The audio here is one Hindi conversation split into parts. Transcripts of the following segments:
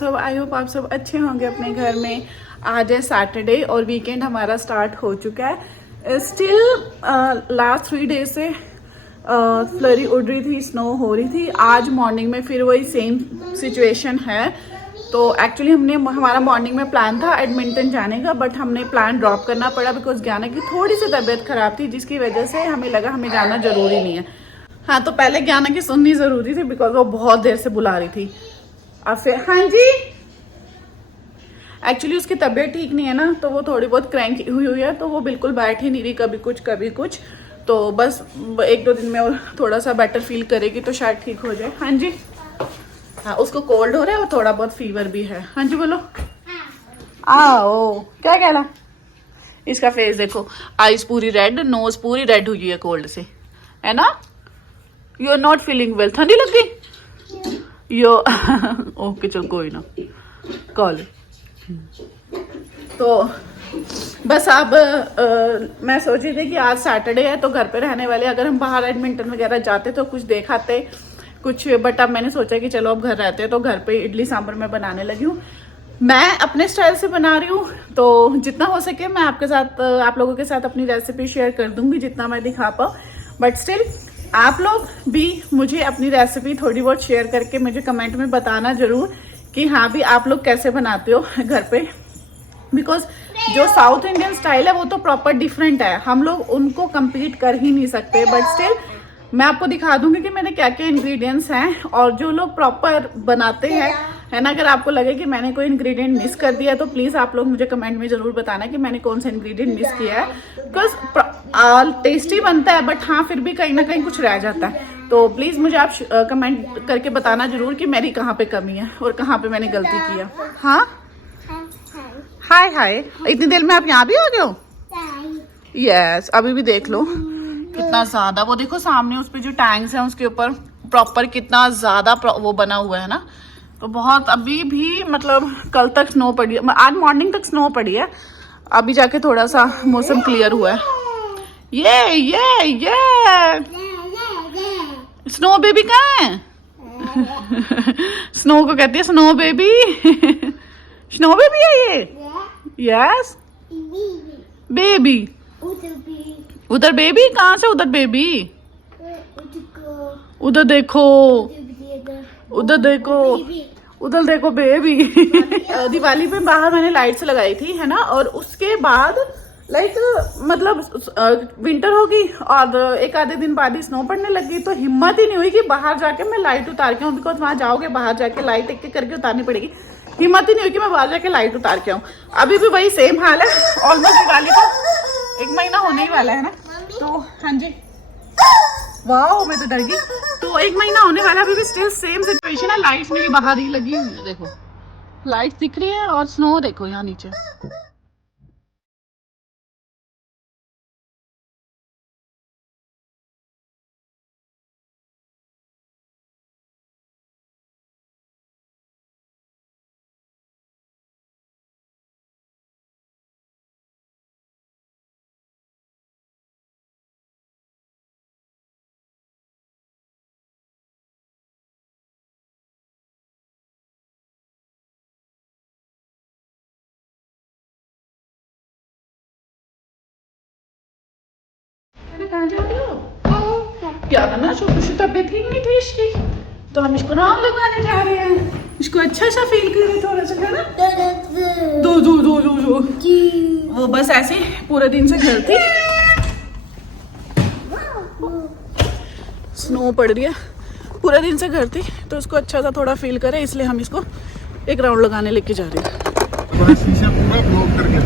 सब? आई होप आप सब अच्छे होंगे अपने घर में। आज है सैटरडे और वीकेंड हमारा स्टार्ट हो चुका है। स्टिल लास्ट 3 डेज से फ्लरी उड़ रही थी, स्नो हो रही थी। आज मॉर्निंग में फिर वही सेम सिचुएशन है। तो एक्चुअली हमारा मॉर्निंग में प्लान था एडमिंटन जाने का, बट हमने प्लान ड्रॉप करना पड़ा बिकॉज ज्ञाना की थोड़ी सी तबीयत खराब थी, जिसकी वजह से हमें लगा हमें जाना जरूरी नहीं है। हाँ, तो पहले ज्ञाना की सुननी जरूरी थी बिकॉज वो बहुत देर से बुला रही थी। और फिर हाँ जी, एक्चुअली उसकी तबीयत ठीक नहीं है ना, तो वो थोड़ी बहुत क्रैंक हुई है, तो वो बिल्कुल बैठ ही नहीं रही, कभी कुछ कभी कुछ। तो बस 1-2 दिन में और थोड़ा सा बेटर फील करेगी तो शायद ठीक हो जाए। हाँ जी, हाँ उसको कोल्ड हो रहा है और थोड़ा बहुत फीवर भी है। हाँ जी बोलो। आओ, क्या कहना? इसका फेस देखो, आईज पूरी रेड, नोज पूरी रेड हुई है कोल्ड से, है ना? You are not feeling well, ठंडी लग गई यो ओके चल कोई ना, कॉल। तो बस अब मैं सोच रही थी कि आज सैटरडे है तो घर पे रहने वाले, अगर हम बाहर एडमिंटन वगैरह जाते तो कुछ देखाते कुछ, बट अब मैंने सोचा कि चलो अब घर रहते हैं तो घर पे इडली सांभर मैं बनाने लगी हूँ। मैं अपने स्टाइल से बना रही हूँ, तो जितना हो सके मैं आपके साथ, आप लोगों के साथ अपनी रेसिपी शेयर कर दूंगी जितना मैं दिखा पाऊँ। बट स्टिल आप लोग भी मुझे अपनी रेसिपी थोड़ी बहुत शेयर करके मुझे कमेंट में बताना जरूर कि हाँ भी आप लोग कैसे बनाते हो घर पे। बिकॉज जो साउथ इंडियन स्टाइल है वो तो प्रॉपर डिफरेंट है, हम लोग उनको compete कर ही नहीं सकते। बट स्टिल मैं आपको दिखा दूंगी कि मेरे क्या क्या इंग्रेडिएंट्स हैं, और जो लोग प्रॉपर बनाते हैं, है ना, अगर आपको लगे कि मैंने कोई इंग्रेडिएंट मिस कर दिया तो प्लीज आप लोग मुझे कमेंट में जरूर बताना कि मैंने कौन सा इंग्रेडिएंट मिस किया है। बिकॉज टेस्टी बनता है बट हाँ फिर भी कहीं ना कहीं कुछ रह जाता है। तो प्लीज मुझे आप कमेंट करके बताना जरूर कि मेरी कहाँ पे कमी है और कहाँ पे मैंने गलती किया। हाँ, हाय हाय, इतनी देर में आप यहाँ भी आ गए हो? यस, अभी भी देख लो कितना ज्यादा, वो देखो सामने उस पे जो टैंक्स हैं उसके ऊपर प्रॉपर कितना ज्यादा वो बना हुआ है ना। तो बहुत अभी भी मतलब कल तक स्नो पड़ी है, आज मॉर्निंग तक स्नो पड़ी है, अभी जाके थोड़ा सा मौसम क्लियर हुआ है। ये स्नो बेबी कहाँ है? स्नो को कहती है स्नो बेबी स्नो बेबी है ये। यस बेबी, उधर बेबी कहाँ से? उधर बेबी, उधर देखो, उधर देखो, उधर देखो बेबी दिवाली पे बाहर मैंने लाइट्स लगाई थी, है ना, और उसके बाद लाइक मतलब विंटर होगी और एक आधे दिन बाद ही स्नो पड़ने लगी, तो हिम्मत ही नहीं हुई कि बाहर जाके मैं लाइट उतार के आऊँ। बिकॉज वहां जाओगे बाहर जाके लाइट एक एक करके उतारनी पड़ेगी, हिम्मत ही नहीं हुई कि मैं बाहर जाके लाइट उतार के आऊँ। अभी भी वही सेम हाल है, ऑलमोस्ट दिवाली को 1 महीना होने ही वाला है ना। तो हाँ जी, वाह मैं तो डर गई। तो 1 महीना होने वाला, अभी भी स्टिल सेम सिचुएशन है, लाइट्स मेरी बाहर ही लगी हुई है, देखो लाइट्स दिख रही है और स्नो देखो यहाँ नीचे। क्या करना, छोटू सी तबीयत ठीक नहीं थी इसकी, तो हम इसको नाम लगवाने जा रहे हैं, इसको अच्छा सा फील करे थोड़ा सा, है ना। दो दो दो दो दो वो बस ऐसे पूरे दिन से घर थी, स्नो पड़ रही है, पूरे दिन से घर थी, तो उसको अच्छा सा थोड़ा फील करे, इसलिए हम इसको एक राउंड लगाने लेके जा रहे हैं। शीशा पूरा ब्लॉक करके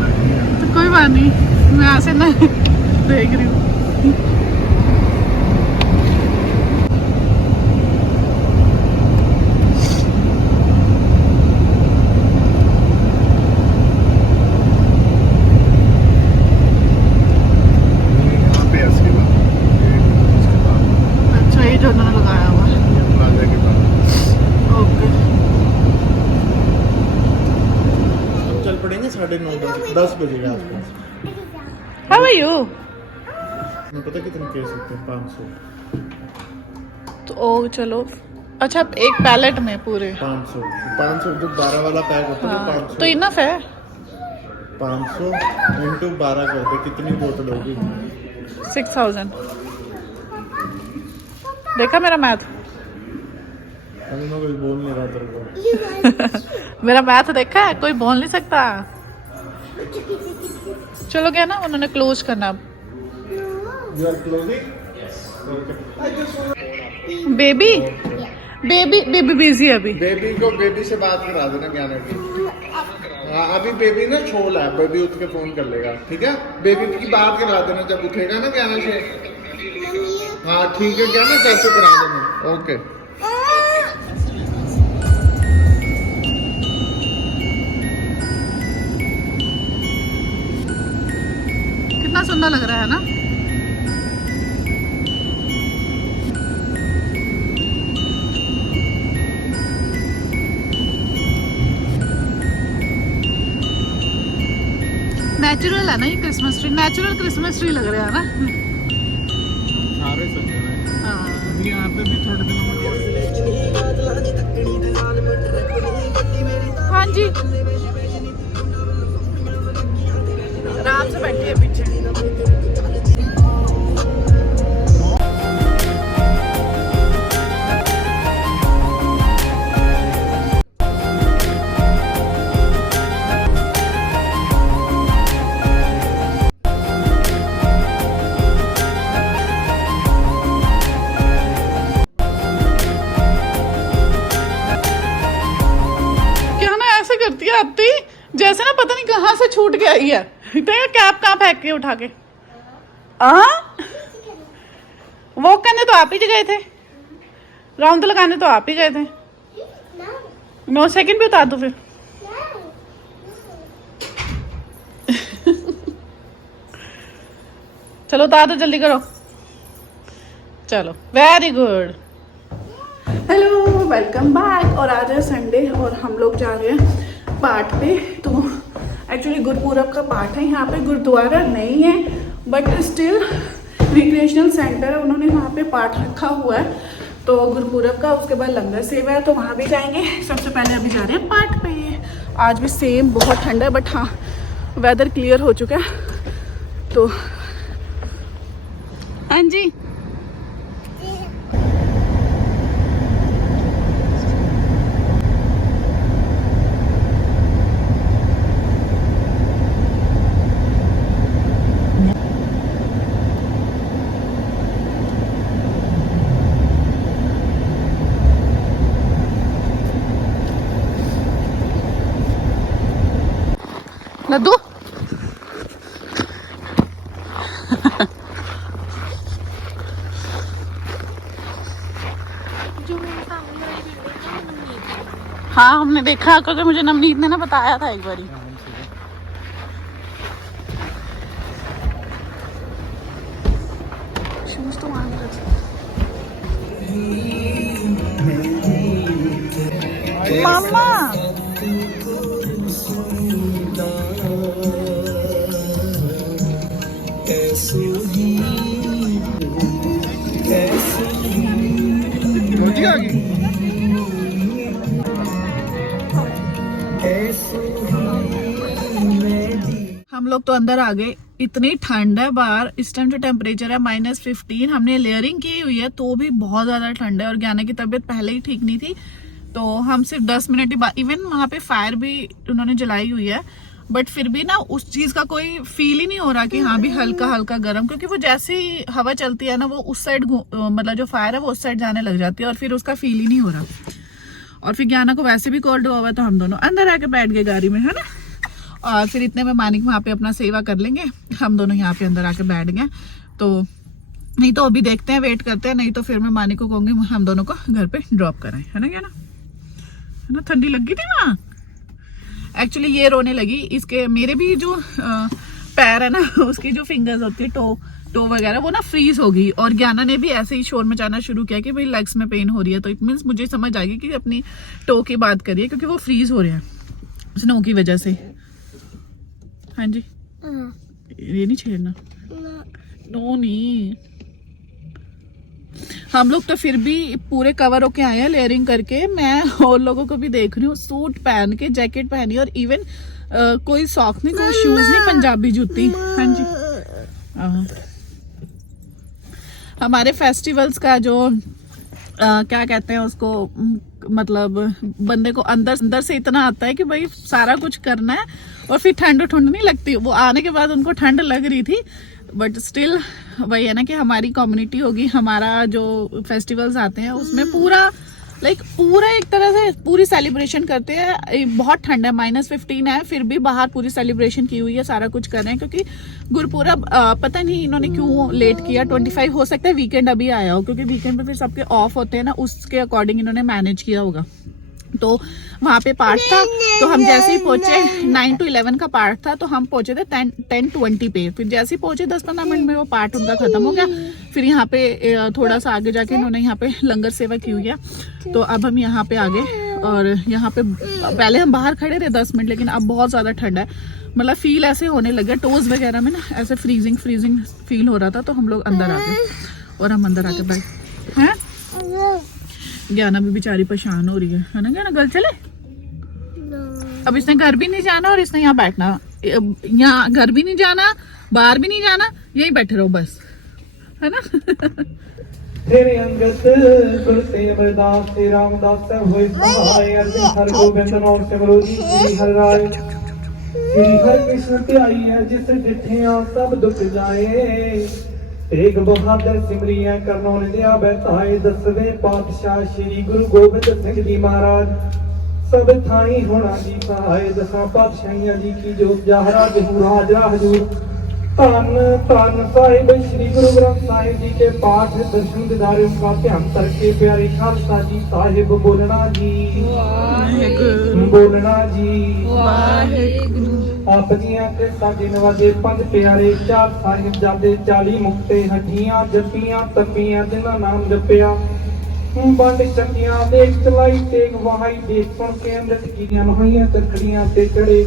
तो कोई बात नहीं, मैं ऐसे ना देख रही हूँ। अच्छा, ये जो उन्होंने लगाया हुआ है, ओके। चल पड़ेंगे 9:30 10 बजे के आसपास। How are you? मैं पता कितने केस होते हैं? 500। तो ओ चलो अच्छा एक पैलेट में पूरे 500 जो 12 वाला पैक होता है हाँ, 500 तो इनफ है 500 इंटू 12 करते कितनी बोतल होगी 6000। देखा मेरा मैथ अभी मैं कुछ बोल नहीं रहा तेरे को मेरा मैथ देखा है, कोई बोल नहीं सकता। चलो क्या ना उन्होंने क्लोज करना अब। You are closing baby baby baby busy है अभी। बेबी से बात करा देना ज्ञाना की हाँ अभी बेबी ना छोल है बेबी उठ के फोन कर लेगा ठीक है बेबी की बात करा देना जब उठेगा ना ज्ञाना से हाँ ठीक है ज्ञाना सर से करा देना ओके कितना सुंदर लग रहा है ना। नेचुरल है ना ये Christmas tree, natural Christmas tree लग रहा है ना। सारे सब हाँ अभी यहाँ पे भी थोड़े दिनों में हाँ जी आराम से बैठी है पीछे। क्या ना ऐसे करती है आती जैसे ना पता नहीं कहाँ से छूट के आई है। देखा कैप कहाँ फेंक के उठा के वॉक करने तो आप ही गए थे, राउंड लगाने तो आप ही गए थे। 9 सेकंड भी उतार दो फिर। चलो उतार दो जल्दी करो। चलो very good. Hello welcome back. और आज है संडे और हम लोग जा रहे हैं पाठ पे। तो एक्चुअली गुरपूरब का पाठ है, यहाँ पे गुरुद्वारा नहीं है बट स्टिल रिक्रिएशनल सेंटर है, उन्होंने वहाँ पे पाठ रखा हुआ है। तो गुरपूरब का उसके बाद लंगर सेवा है तो वहाँ भी जाएंगे। सबसे पहले अभी जा रहे हैं पाठ पे। आज भी सेम बहुत ठंडा है बट हाँ वेदर क्लियर हो चुका है। तो हाँ जी लड्डू हाँ हमने देखा क्योंकि मुझे नवनीत ने ना बताया था एक बारी। शूज तो वहां रख मामा। रोटी आ गई हम लोग तो अंदर आ गए। इतनी ठंड है बाहर, इस टाइम जो टेम्परेचर है -15। हमने लेयरिंग की हुई है तो भी बहुत ज्यादा ठंड है और ज्ञाना की तबीयत पहले ही ठीक नहीं थी तो हम सिर्फ 10 मिनट ही बाद, इवन वहाँ पे फायर भी उन्होंने जलाई हुई है बट फिर भी ना उस चीज का कोई फील ही नहीं हो रहा कि हाँ भी हल्का हल्का गर्म, क्योंकि वो जैसी हवा चलती है ना वो उस साइड मतलब जो फायर है वो उस साइड जाने लग जाती है और फिर उसका फील ही नहीं हो रहा। और फिर ज्ञाना को वैसे भी कोल्ड हुआ हुआ है तो हम दोनों अंदर आके बैठ गए गाड़ी में, है ना। और फिर इतने में मानिक वहाँ पे अपना सेवा कर लेंगे, हम दोनों यहाँ पे अंदर आके बैठ गए। तो नहीं तो अभी देखते हैं, वेट करते हैं, नहीं तो फिर मैं मानिक को कहूंगी हम दोनों को घर पे ड्रॉप कराएं, है ना। क्या ना, है ना, ठंडी लगी थी वहाँ। एक्चुअली ये रोने लगी, इसके मेरे भी जो पैर है ना उसकी जो फिंगर्स होती है टो वगैरह वो ना फ्रीज हो गई और ज्ञाना ने भी ऐसे ही शोर मचाना शुरू किया कि भाई लेग्स में पेन हो रही है। तो इट मीन्स मुझे समझ आ गई कि अपनी टो की बात करिए क्योंकि वो फ्रीज हो रहे हैं स्नो की वजह से। हाँ जी ये नहीं छेड़ना, नो नहीं। हम लोग तो फिर भी पूरे कवर होके आए हैं लेयरिंग करके। मैं और लोगों को भी देख रही हूँ सूट पहन के, जैकेट पहनी और इवन कोई सॉक्स नहीं, कोई शूज नहीं, पंजाबी जूती। हाँ जी। हमारे फेस्टिवल्स का जो क्या कहते हैं उसको, मतलब बंदे को अंदर से इतना आता है कि भाई सारा कुछ करना है, और फिर ठंड नहीं लगती। वो आने के बाद उनको ठंड लग रही थी, बट स्टिल वही है ना कि हमारी कम्युनिटी होगी, हमारा जो फेस्टिवल्स आते हैं उसमें पूरा पूरा एक तरह से पूरी सेलिब्रेशन करते हैं। बहुत ठंड है, -15 है, फिर भी बाहर पूरी सेलिब्रेशन की हुई है, सारा कुछ कर रहे हैं। क्योंकि गुरपुरब पता नहीं इन्होंने क्यों लेट किया, 25 हो सकता है वीकेंड अभी आया हो, क्योंकि वीकेंड पे फिर सबके ऑफ होते हैं ना, उसके अकॉर्डिंग इन्होंने मैनेज किया होगा। तो वहां पे पार्ट था, तो हम जैसे ही पहुंचे 9 to 11 का पार्ट था, तो हम पहुंचे थे 10:20 पे। फिर जैसे ही पहुंचे 10-15 मिनट में वो पार्ट उनका खत्म हो गया। फिर यहाँ पे थोड़ा सा आगे जाके इन्होंने यहाँ पे लंगर सेवा की हुई है। तो अब हम यहाँ पे आ गए, और यहाँ पे पहले हम बाहर खड़े थे 10 मिनट, लेकिन अब बहुत ज्यादा ठंड है, मतलब फील ऐसे होने लगे टोज वगैरह में ना, ऐसे फ्रीजिंग फील हो रहा था। तो हम लोग अंदर आ गए, और हम अंदर आके बैठ हैं। ज्ञाना भी बेचारी परेशान हो रही है ना ज्ञाना, गल चले। अब इसने घर भी नहीं जाना, और इसने यहाँ बैठना, यहाँ घर भी नहीं जाना, बाहर भी नहीं जाना, यही बैठे रहो बस, है ना। तेरे अंगत गुर से अमरदास श्री रामदास होए सहाय, अर्जुन हर गोबिंद नाम सिमरो जी श्री हर राय। श्री हर कृष्ण ध्याई है जिस डिठिया सब दुख जाए, तेग बहादुर सिमरिया करनो नित्या बैठाए। 10वें पातशाह श्री गुरु गोबिंद सिंह जी महाराज, सब थाई होना जी सहाय। 10 पातशाहियां जी की जोत जहरा जहूर हाजरा हजूर। धन धन साहिब श्री गुरु ग्रंथ साहिब जी के पाठ दर्शन दिदारे उनका ध्यान करके प्यारे खालसा जी साहिब बोलना जी बोलना जी वाहिगुरु। आप जियां के साजे नवाजे 5 प्यारे 4 साहिब जादे 40 मुक्ते हड्डियां जपियां तपियां जिन्हां नाम जपिया। बंड चकियां देख चलाई तेग वहाई देख सुन के अंदर कीड़ियां नहाइयां तकड़ियां ते चढ़े।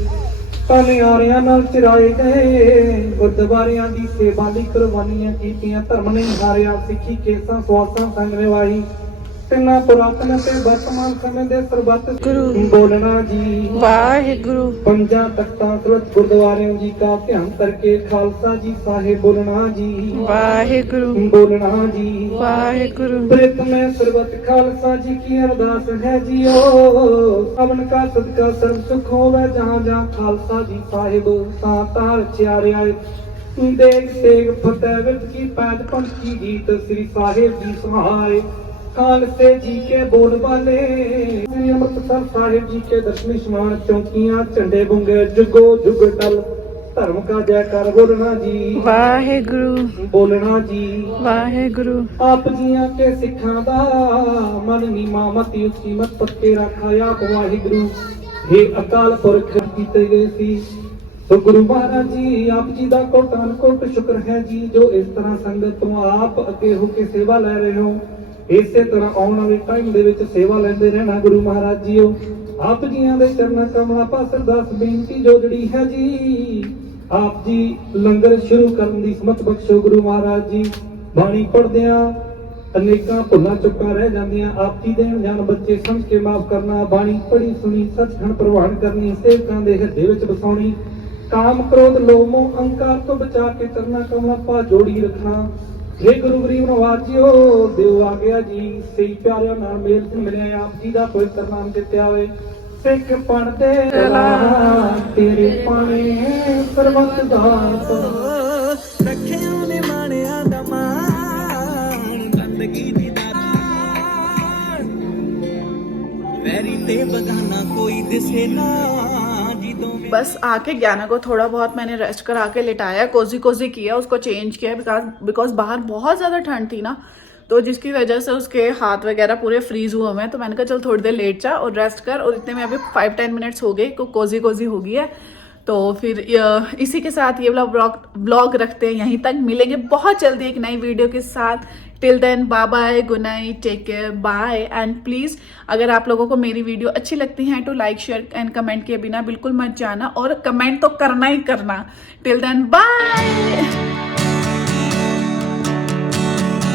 ਤਾਨਿਆਰਿਆਂ ਨਾਲ ਚਿਰਾਏ ਗਏ ਗੁਰਦੁਆਰਿਆਂ ਦੀ ਸੇਵਾ ਲਈ ਕੁਰਬਾਨੀਆਂ ਕੀਤੀਆਂ। ਧਰਮ ਨਹੀਂ ਹਾਰਿਆ ਸਿੱਖੀ ਕੇਸਾਂ ਸਵਾਸਾਂ ਸੰਗ ਨਿਭਾਈ। ਤਿੰਨਾਂ ਪੁਰਾਤਨ ਤੇ ਵਰਤਮਾਨ ਸਮੇਂ ਦੇ ਸਰਬੱਤ ਬੋਲਣਾ ਜੀ ਵਾਹਿਗੁਰੂ। 5 ਤਖਤਾਂ ਸਰਬੱਤ ਗੁਰਦੁਆਰਿਆਂ ਜੀ ਦਾ ਧਿਆਨ ਕਰਕੇ ਖਾਲਸਾ ਜੀ ਸਾਹਿਬ बोलना जी वाहिगुरु बोलना जी वाहिगुरु। प्रेत में सर्वत खालसा जी की अरदास है जियो, अमन का सदका सर्व सुख होवे जहाँ जहाँ खालसा जी साहिब तार चारिया। देख तेग फतेह विद की पैद पंथी गीत श्री साहिब जी सहाय। खालसे जी के बोल वाले श्री अमृतसर साहिब जी के दर्शन स्नान चौकियां झंडे बुंगे जुगो जुग टल। धर्म का जयकार बोलना जी वाहिगुरु बोलना जी वाहिगुरु। आप जियां के सिखां दा मन नीमा मती उची मत पक्के रखा आप वाहिगुरु। हे अकाल पुरख कीते गए सी तो गुरु महाराज जी आप जी दा कोटान कोट शुक्र है जी, जो इस तरह संगत तो आप अगे होके सेवा ले रहे हो। इसे तरह आने वाले टाइम दे विच सेवा लेंदे रहना गुरु महाराज जीओ। आप जियां दे चरणा कमला पास अरदास बेनती जो जड़ी है जी, आप जी लंगर शुरू करन दी समत बख्शो गुरु महाराज जी। बाणी पढ़दियां अनेकां भुल्लां चुक्कां रह जांदियां, आप जी देण जान बच्चे समझ के माफ करना। बाणी पढ़ी सुनी सचखंड प्रवान करनी, सेवकां दे हिरदे विच बसाउणी। काम क्रोध लोभ मोह अहंकार तो बचा के चरणा कमला पा जोड़ी रखना। हे गुरु गरीब नवाजियो देव आ गया जी, सही प्यारिਆਂ ਨਾਲ ਮੇਲ ਤੇ ਮਿਲਿਆ ਆਪ ਜੀ ਦਾ ਪਵਿੱਤਰ ਨਾਮ ਜਿੱਤਿਆ ਹੋਵੇ। ਸਿੱਖ ਪੜਦੇ ਤੇਰੇ ਪਾਣੇ ਸਰਬੱਤ ਦਾ ਰੱਖਿਆ ਨੇ ਮਾਣਿਆਂ ਦਾ ਮਾਣ। ਬੰਦਗੀ ਦੀ ਦਾਤ ਵੈਰੀ ਤੇ ਬਗਾਨਾ ਕੋਈ ਦਿਸੇ ਨਾ। बस आके ज्ञाना को थोड़ा बहुत मैंने रेस्ट करा के लिटाया, कोजी किया, उसको चेंज किया बिकॉज बाहर बहुत ज़्यादा ठंड थी ना, तो जिसकी वजह से उसके हाथ वगैरह पूरे फ्रीज हुए हैं। तो मैंने कहा चल थोड़ी देर लेट जा और रेस्ट कर, और इतने में अभी 5-10 मिनट्स हो गए, कोजी हो गई है। तो फिर इसी के साथ ये ब्लॉग रखते हैं यहीं तक। मिलेंगे बहुत जल्दी एक नई वीडियो के साथ। Till then bye bye, good night, take care, bye. And please अगर आप लोगों को मेरी वीडियो अच्छी लगती है तो लाइक शेयर एंड कमेंट किए बिना बिल्कुल मत जाना, और कमेंट तो करना ही करना। Till then bye.